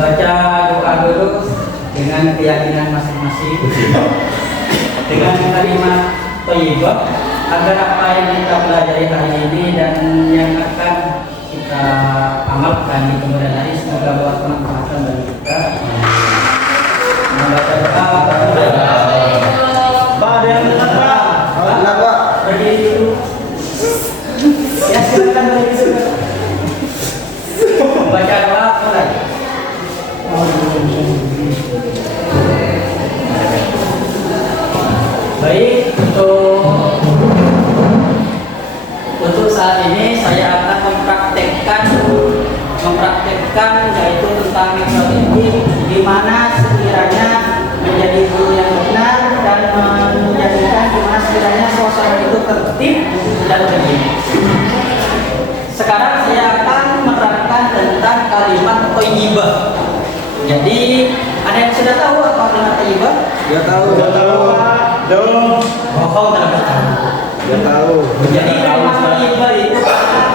baca doa dulu dengan keyakinan masing-masing, dengan kalimat thayyibah, agar apa yang kita pelajari hari ini dan yang akan kita amalkan di kemudian hari semoga buat kemanfaatan bagi kita. Membaca doa, ada yang kenapa? Berdiri dulu. Ya silakan berdiri dulu. Membaca doa mulai. Baik, untuk saat ini saya akan mempraktekkan yaitu tentang metode ini, di mana sekiranya menjadi guru yang benar dan menjadikan di mana sekiranya suasana itu tertib dan bersih. Sekarang saya akan menerangkan tentang kalimat thayyibah. Jadi ada yang sudah tahu apa kalimat thayyibah? Sudah tahu. Bohong tidak tahu. Sudah tahu. Jadi kalimat thayyibah itu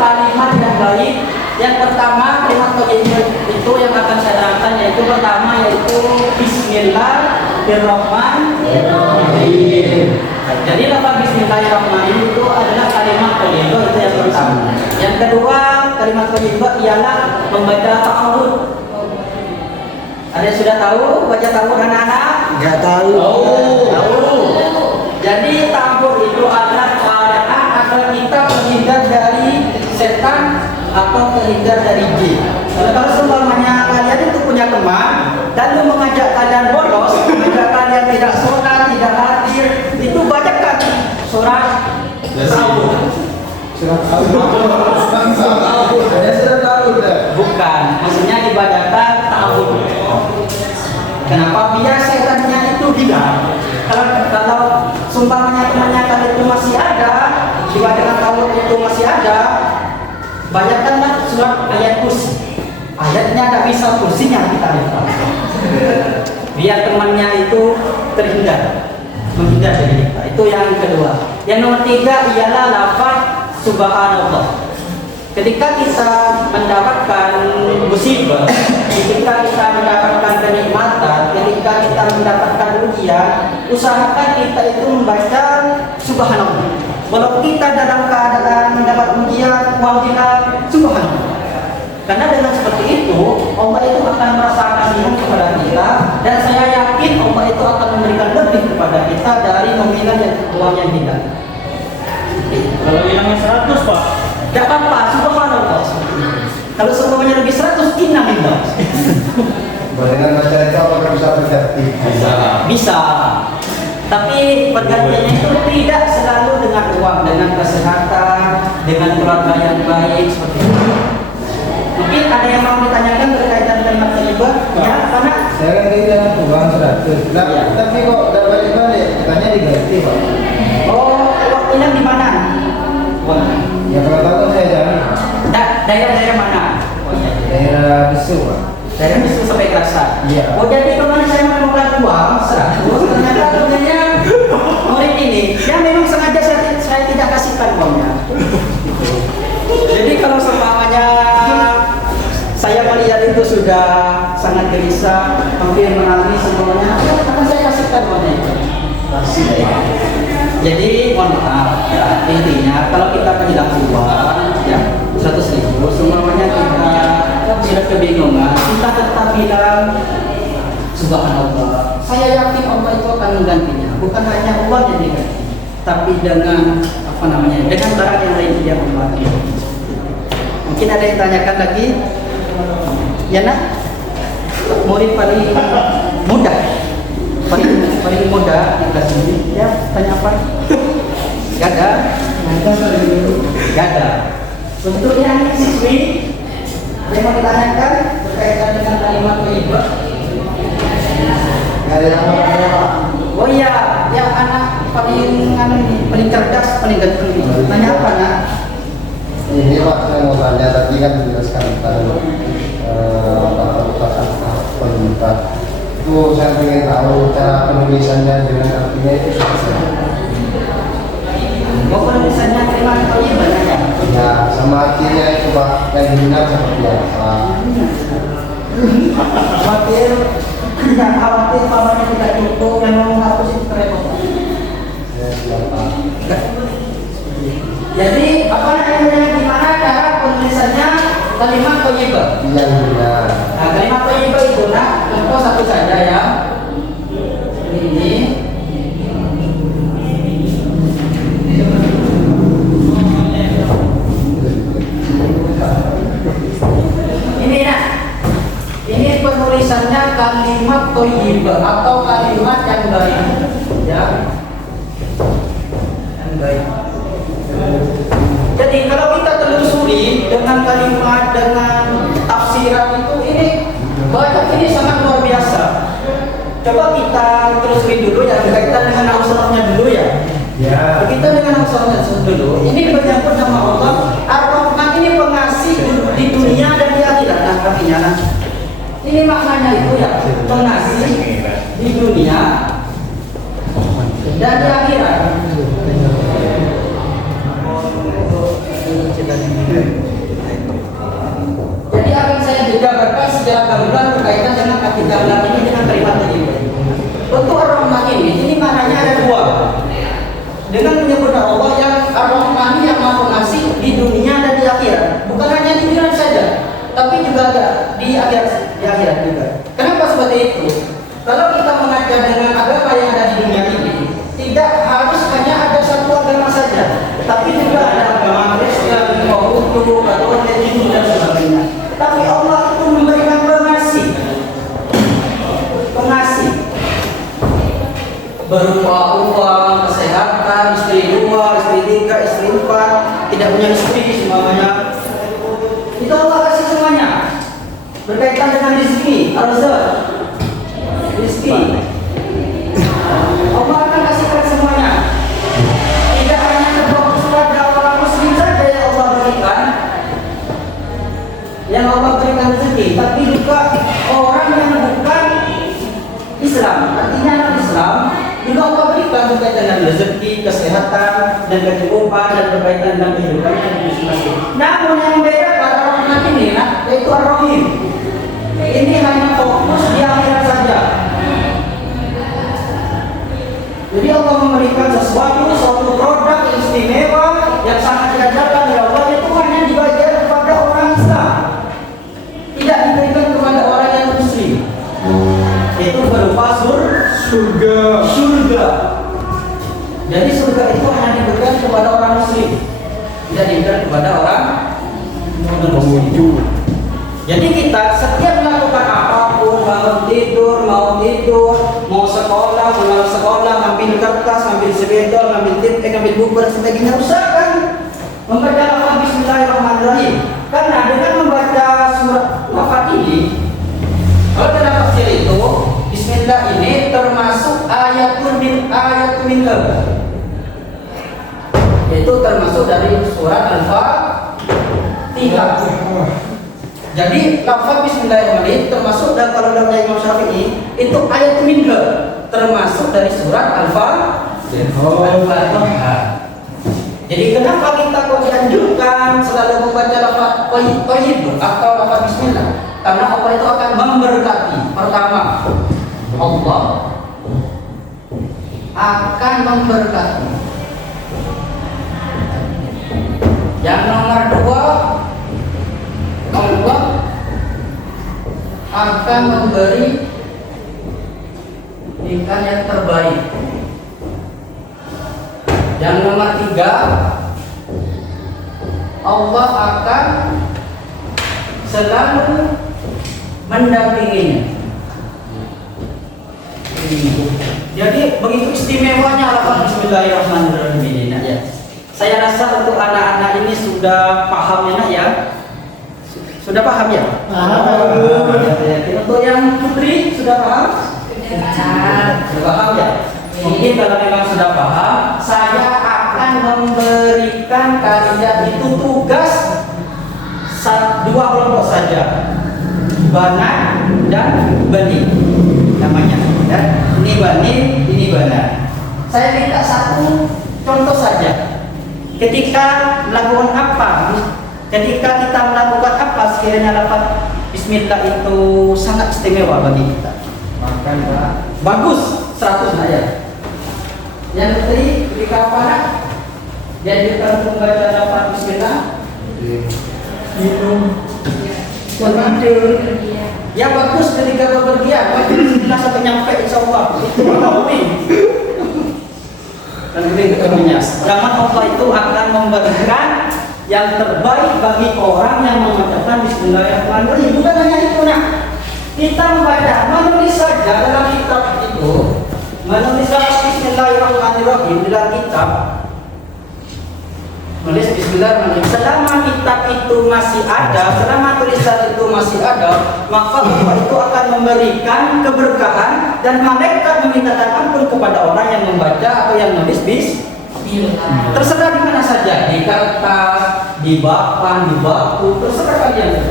kalimat yang baik. Yang pertama kalimat thayyibah itu yang akan saya terangkan yaitu pertama yaitu Bismillahirrahmanirrahim. Jadi lafaz Bismillahirrahmanirrahim itu adalah kalimat thayyibah, itu yang pertama. Yang kedua kalimat thayyibah ialah membaca ta'awudz. Ada yang sudah tahu baca ta'awudz anak-anak? Enggak tahu. Tahu. Jadi ta'awudz itu adalah keadaan agar kita terhindar dari setan atau terhindar dari jin. Kalau seumpamanya kalian itu punya teman dan mengajak kalian bolos, mengajak kalian tidak sholat, tidak hadir, itu bacakan surat ta'awudz. Sudah tahu dah. Bukan, maksudnya dibacakan ta'awudz. Kenapa? Biar setannya itu hilang. Kalau sumpahnya temannya kalian itu masih ada, dibacakan ta'awudz itu masih ada, banyakkanlah surat ayat kursi. Ayatnya tidak bisa, kursinya kita lihat. Biar temannya itu menghindar dari kita. Itu yang kedua. Yang nomor tiga ialah lafaz subhanallah. Ketika kita mendapatkan musibah, ketika kita mendapatkan kenikmatan, ketika kita mendapatkan ujian, usahakan kita itu membaca subhanallah. Walau kita dalam keadaan mendapat ujian, wahdilah subhanallah. Karena dengan seperti itu, Allah itu akan merasakan minum kepada kita, dan saya yakin Allah itu akan memberikan lebih kepada kita dari nominal dan uang yang tidak. Kalau hilangnya 100 Pak? Tidak apa-apa, subhanallah. Kalau semuanya lebih 100, innalillah. Dengan baca itu apakah bisa berganti? Bisa. Tapi pergantiannya itu tidak selalu dengan uang, dengan kesehatan, dengan keluarga yang baik seperti itu. Mungkin ada yang mau ditanyakan berkaitan dengan thayyibah? Ya, karena Saya kan kehilangan uang 100. Nah, Iya. tapi kok dapat balik? Katanya diganti Pak. uang hilang di mana? Ya kalau tahu saya jangan. Daerah-daerah mana? Daerah Besu Pak. Daerah itu sampai kerasa. Iya. Oh, jadi kemarin saya menemukan uang 100, ternyata sebenarnya murid ini, ya memang sengaja saya tidak kasihkan uangnya. Jadi kalau seumpamanya saya melihat itu sudah sangat gelisah, hampir menangis semuanya, ya akan saya kasihkan uangnya itu. Jadi mohon maaf, ya, intinya kalau kita kehilangan uang, ya 100.000, semuanya kita sudah kebingungan, kita tetap bilang subhanallah. Saya yakin Allah itu akan menggantinya, bukan hanya uang yang diganti, tapi dengan dengan barang yang lain dia membantu. Mungkin ada yang tanyakan lagi, ya nak, murid paling muda, paling muda di kelas ini, ya tanya apa? Gak ada. Untuk yang siswi yang mau ditanyakan berkaitan dengan kalimat thayyibah. Ada yang mau tanya Pak? Oh iya, yang anak paling cerdas, paling ganteng. Tanya apa nak? Ini Pak, saya mau tanya tadi kan menjelaskan tentang batasan penyebab. Itu saya ingin tahu cara penulisannya dengan artinya itu seperti apa. Oh, penulisannya kalimat thayyibah ya? Ya, sama artinya itu Pak, yang digunakan seperti apa. Khawatir, tidak khawatir pamannya tidak cukup yang mau menghapus itu kerepotan. Jadi apa namanya, gimana cara penulisannya kalimat thayyibah? Yang benar. Nah, kalimat thayyibah itu contoh satu saja ya. Ini. Ini nak. Ini penulisannya kalimat thayyibah atau kalimat yang baik. Ya. Yang baik. Jadi kalau kita telusuri dengan kalimat, dengan tafsiran itu, ini banyak, ini sangat luar biasa. Coba kita telusuri dulu ya, berkaitan dengan usulnya dulu ya. Ya. Kita dengan usulnya dulu. Ini menyangkut nama Allah. Ar-Rahman ini pengasih di dunia dan di akhirat. Nah, artinya ini maknanya itu ya, pengasih di dunia dan di akhirat. Jadi akan saya jabarkan secara gamblang berkaitan dengan kaki gamblang ini dengan kalimat ini. Untuk Ar-Rahman ini maknanya ada dua. Dengan menyebut Allah yang Ar-Rahman yang Maha Pengasih di dunia dan di akhirat. Bukan hanya di dunia saja, tapi juga ada di akhirat juga. Kenapa seperti itu? Kalau kita mengajar dengan agama yang ada di dunia ini, tidak harus hanya ada satu agama saja, tapi juga ada agama Kristen, Konghucu, atau Hindu dan sebagainya. Tapi Allah itu memberikan pengasih, berupa uang, kesehatan, istri 2, istri 3, istri 4, tidak punya istri semuanya. Itu Allah kasih semuanya. Berkaitan dengan rezeki, rezeki. Allah akan kasihkan semuanya. Tidak hanya terfokus pada orang muslim saja yang Allah berikan, rezeki, tapi juga orang yang bukan Islam, artinya non-Islam, juga Allah berikan berkaitan dengan rezeki, kesehatan, dan kecukupan, dan berkaitan dengan kehidupan yang masing-masing. Namun yang beda pada Rahman ini, yaitu Ar-Rahim. Ini hanya fokus di akhirat saja. Jadi Allah memberikan suatu produk yang istimewa yang sangat diajarkan oleh Allah, itu hanya dibagikan kepada orang Islam, tidak diberikan kepada orang yang Muslim. Itu berupa surga. Jadi surga itu hanya diberikan kepada orang Muslim, tidak diberikan kepada orang non-Muslim. Jadi kita setiap melakukan apapun, mau tidur, mau sekolah, pulang sekolah, ngambil kertas, ngambil spidol, ngambil tip, ngambil buku dan sebagainya, usahakan membaca lafaz Bismillahirrahmanirrahim. Karena dengan membaca surat lafaz ini, kalau dalam tafsir itu, Bismillah ini termasuk ayatun minhum. Itu termasuk dari surat Al-Fatihah. Jadi lafaz Bismillahirrahmanirrahim termasuk, dan kalau dalam Imam Syafi'i itu ayat minhum, termasuk dari surat Al-Fatihah. Jadi kenapa kita kok dianjurkan selalu membaca lafaz thayyib atau lafaz Bismillah? Karena Allah itu akan memberkati. Pertama, Allah akan memberkati. Yang nomor dua, Allah akan memberi ikan yang terbaik. Yang nomor tiga, Allah akan selalu mendampinginya. Jadi begitu istimewanya lafaz Bismillahirrahmanirrahim ini, nak, ya. Saya rasa untuk anak-anak ini sudah paham ya, nak, ya. Sudah paham ya? Paham. Untuk yang putri sudah paham? Sudah paham ya? Mungkin kalau memang sudah paham, saya akan memberikan kalian itu tugas dua kelompok saja, Bana dan Bani namanya. Ya. Ini Bani, ini Bana. Saya minta satu contoh saja. Ketika melakukan apa? Ketika kita melakukan apa sekiranya lafaz Bismillah itu sangat istimewa bagi kita. Makan Pak. Bagus 100 ayat. Yang tadi ketika apa? Dianjurkan untuk membaca lafaz Bismillah. Minum. Tidur. Ya bagus ketika bepergian. Baca Bismillah sampai nyampe insya Allah. Itu penting. Dan kemudian zaman Allah itu akan memberikan yang terbaik bagi orang yang mengucapkan Bismillahirrahmanirrahim. Bukan hanya itu, nak. Kita membaca, menulis saja dalam kitab itu, menulis Bismillahirrahmanirrahim dalam kitab, menulis Bismillahirrahmanirrahim. Selama kitab itu masih ada, selama tulisan itu masih ada, maka Allah itu akan memberikan keberkahan dan malaikat memintakan ampun kepada orang yang membaca atau yang menulis Bismillah. Terserah di mana saja, di kertas, di papan, di batu, terserah kalian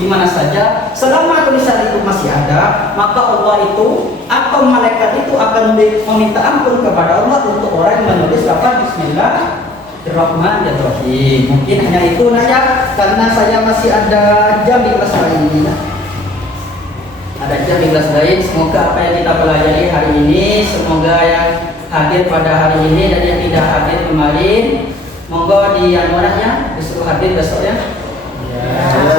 di mana saja. Selama tulisan itu masih ada, maka Allah itu atau malaikat itu akan meminta ampun kepada Allah untuk orang yang menulis lafaz Bismillahirrahmanirrahim. Mungkin hanya itu ya, karena saya masih ada jam di kelas lain ini. Ada jam di kelas lain. Semoga apa yang kita pelajari hari ini, semoga yang hadir pada hari ini dan yang tidak hadir kemarin, monggo di anuannya disuruh hadir besok ya.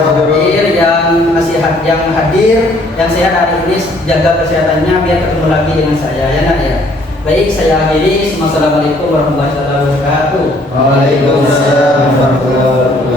Hadir yang masih yang hadir, yang sehat hari ini jaga kesehatannya biar ketemu lagi dengan saya ya nak ya. Baik, saya akhiri. Wassalamualaikum warahmatullahi wabarakatuh. Waalaikumsalam warahmatullahi wabarakatuh.